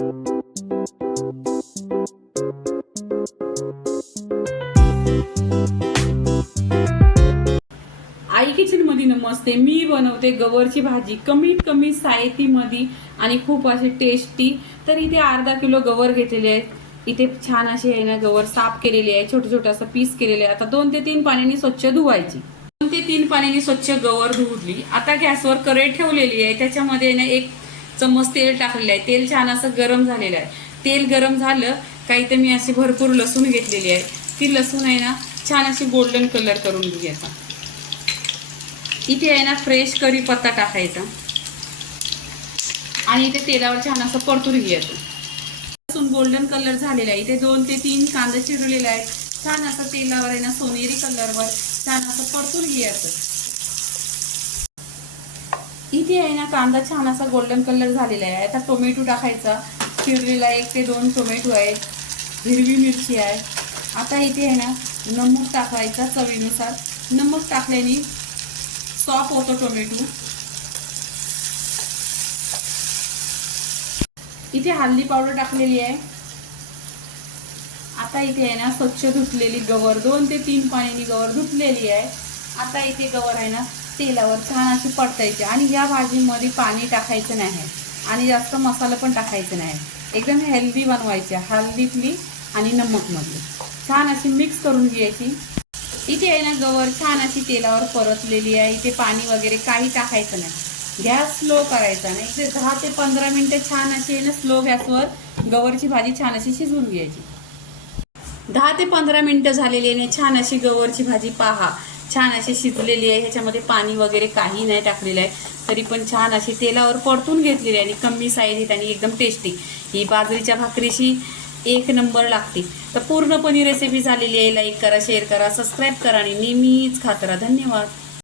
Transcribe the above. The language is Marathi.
आई किचन मध्ये नमस्ते। मी बनवते गवरची भाजी कमीत कमी साहित्यामध्ये आणि खूप अशी टेस्टी। तर इथे अर्धा किलो गवर घेतलेले आहेत। इथे छान असे आहे ना गवर साफ केलेली आहे, छोटे छोटे असं पीस केलेले आहे। आता 2 ते 3 पाण्याने स्वच्छ धुवायची। 2 ते 3 पाण्याने स्वच्छ गवर धुवली। आता गॅसवर कढई ठेवलेली आहे, त्याच्यामध्ये ना 1 चम्मच तेल टाकलेलं आहे। तेल छान असं गरम झालेलं आहे। तेल गरम झालं काही तर मी अशी भरपूर लसूण घेतलेली आहे। ती लसूण आहे ना छान अशी गोल्डन कलर करून घ्यायचा। इथे आहे ना फ्रेश कढीपत्ता टाकायचा आणि इथे तेलावर छान असं परतून घ्यायचं। लसूण गोल्डन कलर झालेला आहे। इथे 2 ते 3 कांदे चिरलेले आहेत। छान असं तेलावर आहे ना सोनेरी कलरवर छान असं परतून घ्यायचं। इथे आहे ना कांदा छान असा गोल्डन कलर झालेला आहे। आता टोमॅटो टाकायचा, चिरलेला 1 ते 2 टोमॅटो आहे, हिरवी मिरची आहे। आता इथे आहे ना नमक टाकायचा चवीनुसार। नमक टाकल्याने सॉफ्ट होतो टोमॅटो। इथे हळदी पावडर टाकलेली आहे। आता इथे आहे ना स्वच्छ धुतलेली गवर 2 ते 3 पाण्याने गवर धुतलेली आहे। आता इथे गवर आहे ना तेलावर छान अशी परतायची आणि या भाजीमध्ये पाणी टाकायचं नाही आणि जास्त मसाला पण टाकायचा नाही। एकदम हेल्दी बनवायची। हळदीतली आणि नमकमधली छान अशी मिक्स करून घ्यायची। इथे आहे ना गवर छान अशी तेलावर परतलेली आहे। इथे पाणी वगैरे काही टाकायचं नाही। गॅस स्लो करायचा नाही। इथे 10 ते 15 मिनिटं छान अशी आहे ना स्लो गॅसवर गवरची भाजी छान अशी शिजवून घ्यायची। 10 ते 15 मिनिटं झालेली आहे। छान अशी गवरची भाजी पहा छान अशी शिजलेली आहे। ह्याच्यामध्ये पाणी वगैरे काही नाही टाकलेलं आहे, तरी पण छान अशी तेलावर परतून घेतलेली आहे आणि कमी साईज आणि एकदम टेस्टी। ही बाजरीच्या भाकरीशी 1 नंबर लागते। तर पूर्णपणे रेसिपी झालेली आहे। लाईक करा, शेअर करा, सबस्क्राईब करा आणि नेहमीच खात राहा। धन्यवाद।